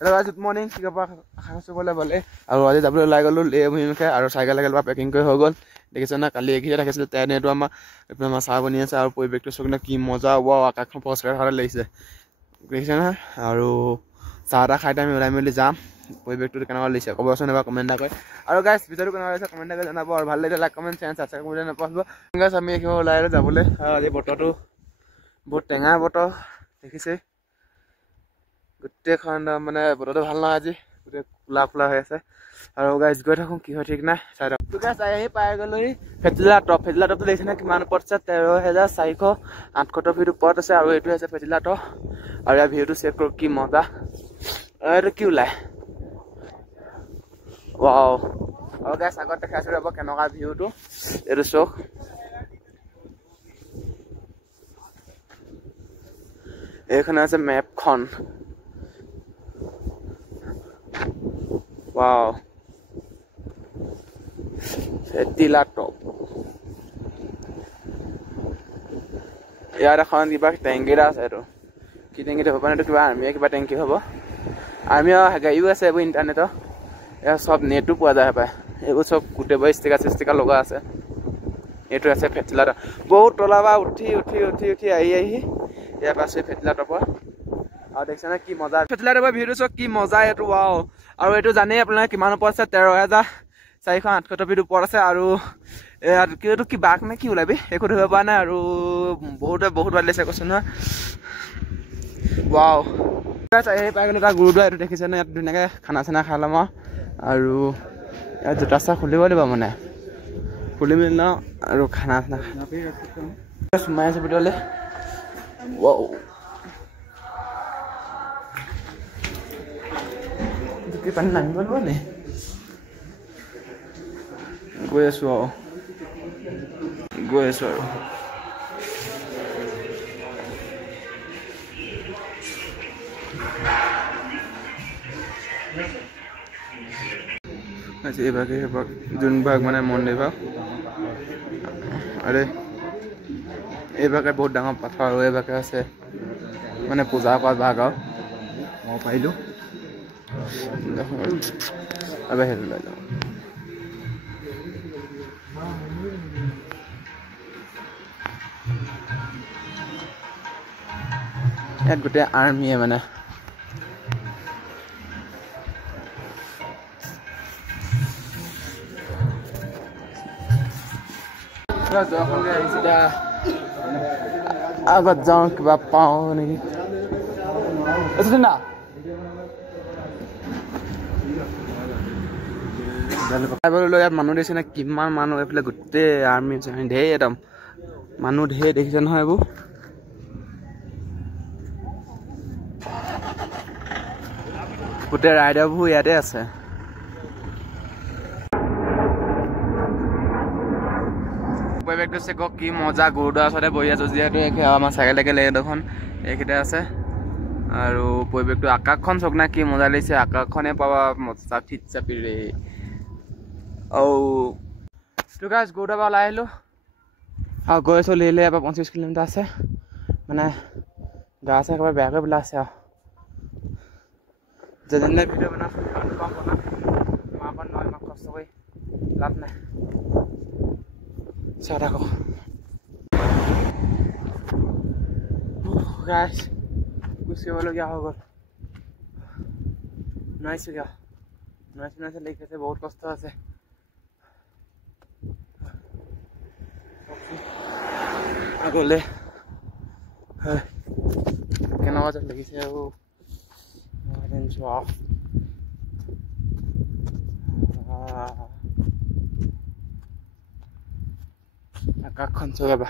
Hello guys, good morning. ঠিক আছে আশা কৰিলে ভালে আৰু আজি যাবলৈ ওলাই গ'লো লেমুখে আৰু চাইকেল বা পেকিং কৰি হৈ গ'ল দেখিছে না কালি একিটা থাকিছিল তেনেটো আমাৰ চাহ বনি আছে আৰু পৰিৱেশটো চকনা কি মজা ওৱাও আকাশখন পৰিষ্কাৰ হৈ লাগিছে দেখিছে না আৰু চাহটা খাইতে আমি ওলাই মেলি যাম পৰিৱেশটো কেনেকুৱা লাগিছে ক'বচোন এবাৰ কমেণ্ট কৰি আৰু গাইছ ভিডিঅ'টো কেনেকুৱা লাগিছে কমেণ্ট কৰি জনাব আৰু ভাল লাগিলে লাইক কমেণ্ট শ্বেয়াৰ সাবস্ক্ৰাইব কৰিবলৈ নাপাহৰিব গাইছ আমি একেবাৰে ওলাই যাবলৈ আজি বতৰটো বহুত টেঙা বতৰ দেখিছে গোটেইখন মানে বতৰটো ভাল নহয় আজি গোটেই কোলা কোলা হৈ আছে আৰু গাইজ গৈ থাকোঁ কি হয় ঠিক নাই চাই থাকোঁ গাইজ আহি পাই গ'লো ফেটিলা টপটো দেখিছে নে কিমান ওপৰত আছে 13,408 ফিট ওপৰত আছে আৰু এইটো আছে ফেটিলা টপ আৰু ইয়াৰ ভিউটো চেক কৰোঁ কি মজা এইটো কি ওলাই ৱাও আৰু গাইজ আগত দেখাইছোঁ ৰ'ব কেনেকুৱা ভিউটো এইটো চক এইখন আছে মেপখন Wow. Fetila top. ইয়াৰ এখন কিবা টেংকি আছে আৰু কি টেংকি হ'ব মানে কিবা আৰ্মিয়ে কিবা টেংকি হ'ব আৰ্মি গাড়ীও আছে এইবোৰ ইণ্টাৰনেটৰ এয়া চব নেটো পোৱা যায় পায় এইবোৰ চব গোটেই ষ্টিকাৰ লগা আছে এইটো আছে ফেটিলা বহুত তলাবা উঠি আহি ইয়াৰ পাছে ফেটিলা টপৰ আৰু দেখিছে না কি মজা ফেটিলা টপৰ ভিউটো চব কি মজা এইটো ৱাও আৰু এইটো জানেই আপোনালোকে কিমান ওপৰত আছে 13,408 ফিট ওপৰত আছে আৰু এইটো কি বাঘ নে কি ওলাবি একো ধৰিব পৰা নাই আৰু বহুত ভাল লাগিছে কৈছোঁ নহয় ৱাও আহি পাই গ'লো তাৰ গুৰুদ্বাৰ এইটো দেখিছে নে ইয়াত ধুনীয়াকৈ খানা চানা খাই ল'ম আৰু ইয়াত জোতা চা খুলিব লাগিব মানে খুলি মেলি লওঁ আৰু খানা চানা সোমাই আছে ভিতৰলৈ ৱাও পানী নামিব লাগিব নে গৈ আছো আৰু এইভাগে যোনভাগ মানে মন্দিৰ ভাগ আৰে এইভাগে বহুত ডাঙৰ পাথৰ আৰু এইভাগে আছে মানে পূজা কৰা ভাগ আৰু মই পাৰিলোঁ अब हेर ल यार गोटे आर्मी है माने आगत जाऊँ किबा पाऊँ नहीं ऐसे ना ইয়াত মানুহ দেখিছে নে কিমান মানুহ এইফালে গোটেই আৰ্মি ঢেৰ একদম মানুহ ঢেৰ দেখিছে নহয় এইবোৰ গোটেই ৰাইডাৰবোৰ ইয়াতে আছে পৰিৱেশটো চাই কওক কি মজা গুৰুদ্বাৰ ওচৰতে বহি আছোঁ যিহেতু আমাৰ চাইকেল দেখোন এইকেইটা আছে আৰু পৰিৱেশটো আকাশখন চাওক না কি মজা লাগিছে আকাশখনে পাবা মজা ফিট চাপি ৰে তো গাইজ গুৰুদ্বাৰ ওলাই আহিলোঁ আৰু গৈ আছোঁ লিহিলে ইয়াৰ পৰা 25 কিলোমিটাৰ আছে মানে গা আছে একেবাৰে বেয়া কৰি পেলাই আছে আৰু যেনে ভিডিঅ' বনাওঁ নহয় ইমান কষ্ট কৰি লাভ নাই চাই থাকোঁ গাইজ গুচি যাবলগীয়া হৈ গ'ল নোৱাৰিছোগৈ লাগি আছে বহুত কষ্ট আছে আগলৈ হয় কেনেকুৱা যেন লাগিছে আৰু আকাশখন চাবা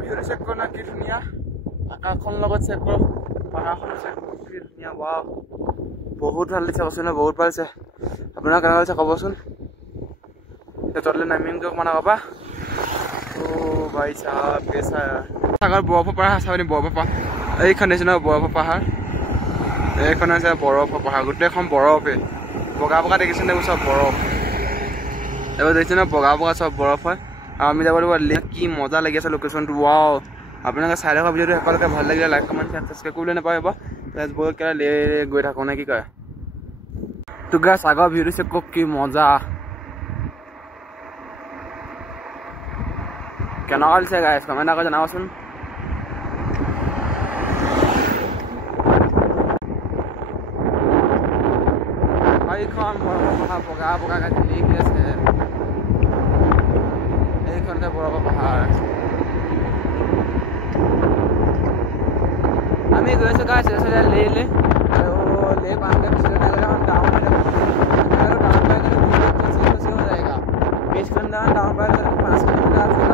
ভিডিঅ'টো চেক কৰোঁ না কি ধুনীয়া আকাশখন লগত চেক কৰোঁ পাহাৰখনো চেক কৰোঁ কি ধুনীয়া ৱাও বহুত ভাল লাগিছে কৈছোঁ নহয় বহুত ভাল লাগিছে আপোনাৰ কেনেকুৱা লাগিছে ক'বচোন তললৈ নামিম দিয়ক মানে পাবা অ' ভাই চাহাব কেছা সাগৰ বৰফৰ পাহাৰ আছে আপুনি বৰফৰ পাহাৰ এইখন দেখিছে নহয় বৰফৰ পাহাৰ এইখন হৈছে বৰফৰ পাহাৰ গোটেইখন বৰফে বগা দেখিছে নে চব বৰফ এবার দেখছেন না বগা বগা সব বরফ হয় আমি যাবার কি মজা লেগে আছে লোকেশনটো ওয়াও আপোনালোকে চাই থকা ভিডিঅ'টো সকলোকে ভাল লাগিলে লাইক কমেণ্ট ছাবস্ক্ৰাইব কৰিবলৈ নাপাহৰিব বহুত কেলা গৈ থাকোঁ নে কি কয় তো গাইছ আগৰ ভিডিঅ'টো চেক কৰক কি মজা কেনেকুৱা লাগিছে গাইছ কমেণ্ট আকৌ জনাবচোন এইখন বগা বগা গাড়ী দেখি আছে এইখনতে বৰফ পাহাৰ আমি গৈ আছোঁ গাইছ লে আৰু লে পামগৈ পিছলৈ ডাউন ডাউন পাই গ'লে হৈ যায়গা 20 কিলোমিটাৰ ডাউন পাই গ'লে 5 কিলোমিটাৰ আছে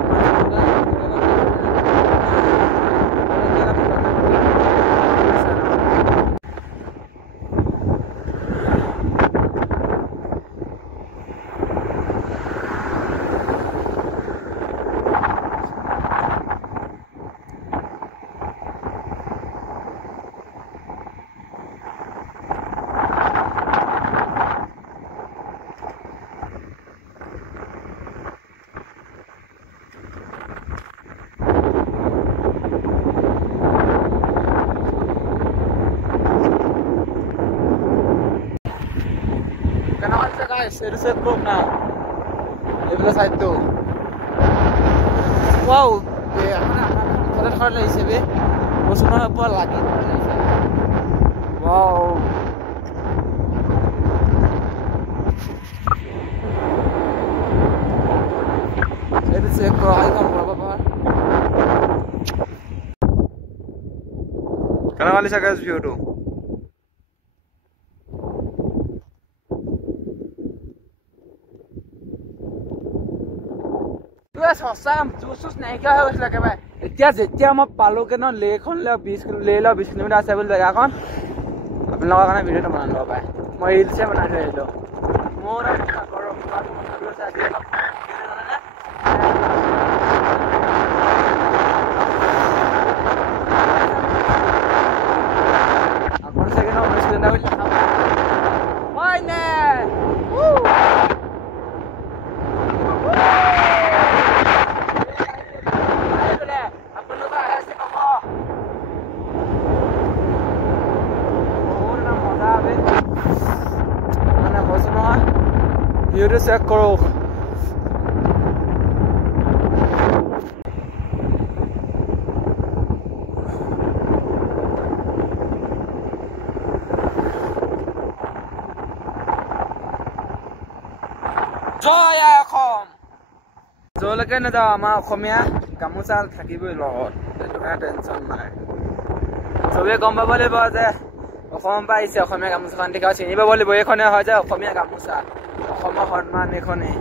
guys, it is a group now. It was like two. Wow, for the hard is a bit. Was not a lucky. Wow. It is a cry come over. Can I only guys view too? সঁচাম জুচ নাইকিয়া হৈ গৈছিলে একেবাৰে এতিয়া যেতিয়া মই পালোগে ন লেখন 20 কিলোমিটাৰ আছে বুলি জেগাখন আপোনালোকৰ কাৰণে ভিডিঅ'টো বনাই ল'ব পাৰে মই ৰিলছে বনাই থৈ আহিলোঁ মোৰ আকৌ চাগে ন 19 কিলোমিটাৰ বুলি দেখাব হয় নে ভিডিঅ'টো চেক কৰক জয় অসম যলৈকে নাযাওঁ আমাৰ অসমীয়া গামোচা থাকিবই লগত সেইটো কাৰণে টেনশ্যন নাই চবেই গম পাব লাগিব যে অসমৰ পৰা আহিছে অসমীয়া গামোচাখন ঠিক চিনি পাব লাগিব এইখনে হয় যে অসমীয়া গামোচা অসমৰ সন্মান এইখনেই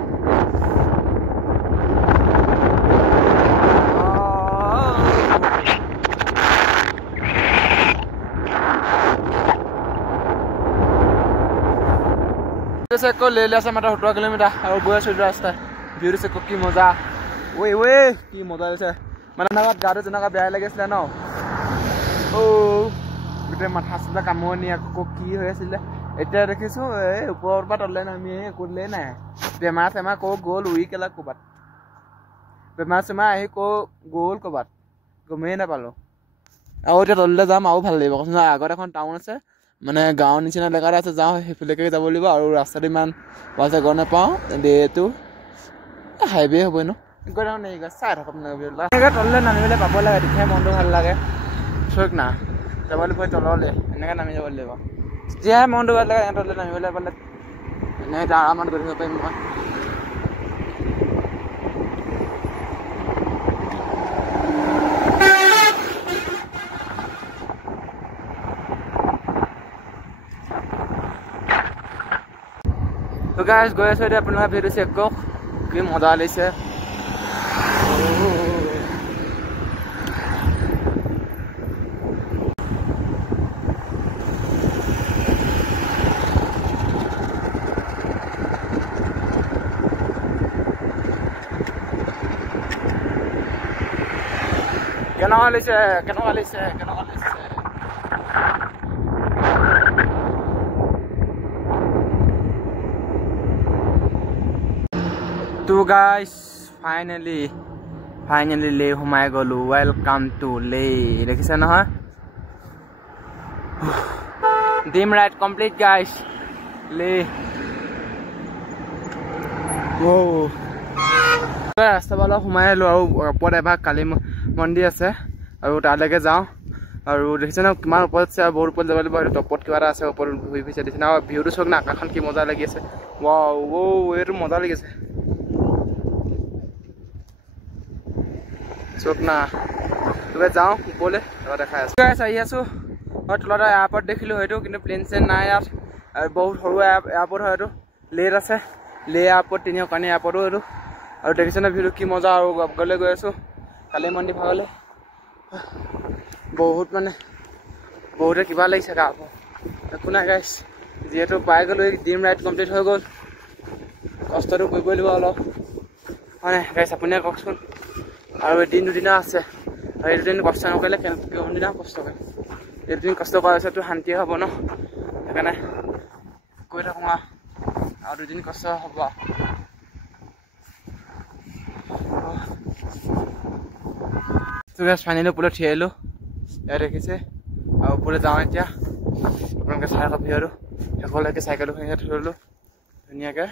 লে আছে মাত্ৰ 17 কিলোমিটাৰ আৰু গৈ আছো ৰাস্তাত ভিউটো চেক কি মজা ঐ কি মজা হৈছে মানে নাগাত গাটো যেনেকুৱা বেয়া লাগিছিলে ন গোটেই মাথা চাথা কামোৰণি আকৌ কি হৈ আছিলে এতিয়া দেখিছো এই ওপৰৰ পৰা তললে নামি কৰিলে নাই বেমাৰ চেমাৰ ক গ'ল উৰি কেলা ক'ৰবাত বেমাৰ চেমাৰ আহি গ'ল ক'ৰবাত গমেই নাপালোঁ আৰু এতিয়া তললৈ যাম আৰু ভাল লাগিব কৈছোঁ আগত এখন টাউন আছে মানে গাঁৱৰ নিচিনা এলেকাত আছে যাওঁ সেইফালেকে যাব লাগিব আৰু ৰাস্তাটো ইমান ভালছে গম নাপাওঁ এইটো হাইৱে হ'ব ন গৈ থাকোঁ নে চাই থাকক এনেকৈ তললৈ নামিবলৈ পাব লাগে তেতিয়াহে মনটো ভাল লাগে চৈক না যাব লাগিব তললৈ এনেকৈ নামি যাব লাগিব তেতিয়াহে মনটো ভাল লাগে তললৈ নামিবলৈ পালে এনেকৈ আৰামত গৈ থাকিব পাৰিম মই তো গাইজ গৈ আছোঁ এতিয়া আপোনালোকে ভিডিঅ' চেক কৰক কি মজা লাগিছে কেনেকুৱা লাগিছে তো গাইস ফাইনালি ফাইনেলি লে সোমাই গ'লো ৱেলকাম টু লে দেখিছে নহয় ডিম ৰাইড কমপ্লিট গাইছ লে ৰাস্তা পালত সোমাই আহিলোঁ আৰু ওপৰত এভাগ কালী মন্দিৰ আছে আৰু তালৈকে যাওঁ আৰু দেখিছে ন কিমান ওপৰত আছে আৰু বহুত ওপৰত যাব লাগিব সেইটো টপত কিবা এটা আছে ওপৰত ঘূৰি ফুৰিছে দেখিছে ন ভিউটো চাওক না আকাশখন কি মজা লাগি আছে এইটো মজা লাগিছে চাওক না তবে যাওঁ ওপৰলৈ তাৰপৰা দেখাই আছোঁ আহি আছোঁ আৰু তলত এয়াৰপৰ্ট দেখিলোঁ সেইটো কিন্তু প্লেন চেন নাই ইয়াত আৰু বহুত সৰু এয়াৰপৰ্ট হয় এইটো লেত আছে লে এয়াৰপৰ্ট তিনিকানি এয়াৰপৰ্টো এইটো আৰু দেখিছে ন ভিউটো কি মজা আৰু গলৈ গৈ আছোঁ কালী মন্দিৰ ভাগলৈ বহুত মানে বহুতে কিবা লাগিছে গা একো নাই গাইছ যিহেতু পাই গ'লোঁ ডিম ৰাইড কমপ্লিট হৈ গ'ল কষ্টটো কৰিবই লাগিব অলপ হয় গাইছ আপুনিয়ে কওকচোন আৰু এদিন দুদিনা আছে আৰু এই দুদিন কষ্ট নকৰিলে কোনদিনা কষ্ট কৰিম এই দুদিন কষ্ট কৰাৰ পিছততো শান্তিয়ে হ'ব ন সেইকাৰণে কৈ থাকোঁ আৰু দুদিন কষ্ট হ'ব ফাইনেলি ওপৰলৈ থিয় আহিলোঁ ইয়াত দেখিছে আৰু ওপৰলৈ যাওঁ এতিয়া আপোনালোকে চাই আকৌ ভিডিঅ'টো শেষলৈকে চাইকেলখন ইয়াত থৈ ল'লোঁ ধুনীয়াকৈ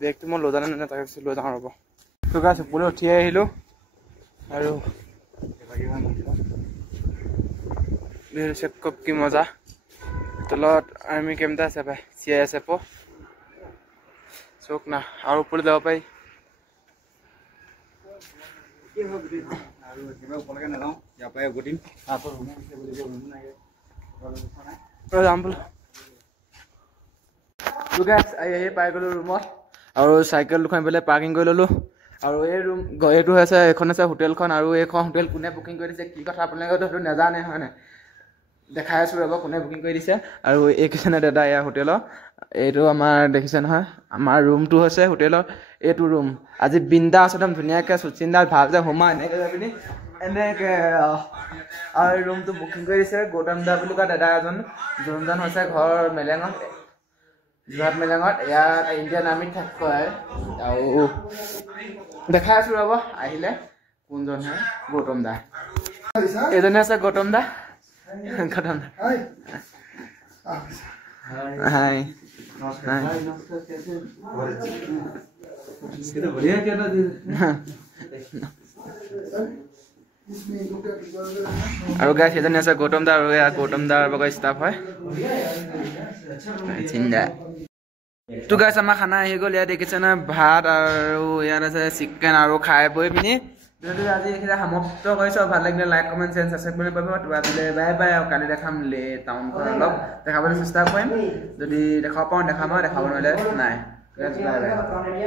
বেগটো মই লৈ জানে নে তাকে লৈ যাওঁ ৰ'ব ঠিক আছে ওপৰলৈ উঠি আহিলোঁ আৰু চেক কপ কি মজা তলত আৰ্মি কেম্প এটা আছে পাই CISF চক না আৰু ওপৰলৈ যাব পাৰি যাম বোলো পাই গ'লো ৰুমত আৰু চাইকেল দুখন পেলাই পাৰ্কিং কৰি ল'লোঁ আৰু এই ৰুম এইটো হৈছে এইখন আছে হোটেলখন আৰু এইখন হোটেল কোনে বুকিং কৰি দিছে কি কথা আপোনালোকেতো সেইটো নাজানে হয় নাই দেখাই আছোঁ ৰ'ব কোনে বুকিং কৰি দিছে আৰু এইকেইজনে দাদা ইয়াৰ হোটেলৰ এইটো আমাৰ দেখিছে নহয় আমাৰ ৰুমটো হৈছে হোটেলৰ এইটো ৰুম আজি বিন্দাছ একদম ধুনীয়াকৈ সুচিন্দাত ভালকৈ সোমাই এনেকৈ যাই পিনি এনেকৈ আৰু ৰুমটো বুকিং কৰি দিছে গৌতম দা বুলি কোৱা দাদা এজন যোনজন হৈছে ঘৰ মেলেঙত যোৰহাট মেলেঙত ইয়াত ইণ্ডিয়ান আৰ্মিত থাকে আৰু দেখাই আছোঁ ৰ'ব আহিলে কোনজন হয় গৌতম দা এইজনে আছে গৌতম দা গৌতম দা হাই আৰু গাইছ এজনী আছে গৌতম দা আৰু এয়া গৌতম দাৰ লগত ষ্টাফ হয় চিন্তা তো গাইছ আমাৰ খানা আহি গ'ল ইয়াত দেখিছে নহয় ভাত আৰু ইয়াত আছে চিকেন আৰু খাই বৈ পিনি যদি আজি এইখিনি সমাপ্ত কৰিছোঁ ভাল লাগিলে লাইক কমেণ্ট শ্বেয়াৰ ছাবস্ক্ৰাইব কৰি পাব আজিলৈ বাই বাই আৰু কালি দেখাম লে টাউনখন অলপ দেখাবলৈ চেষ্টা কৰিম যদি দেখাব পাৰোঁ দেখাম আৰু দেখাব নোৱাৰিলে নাই বাই বাই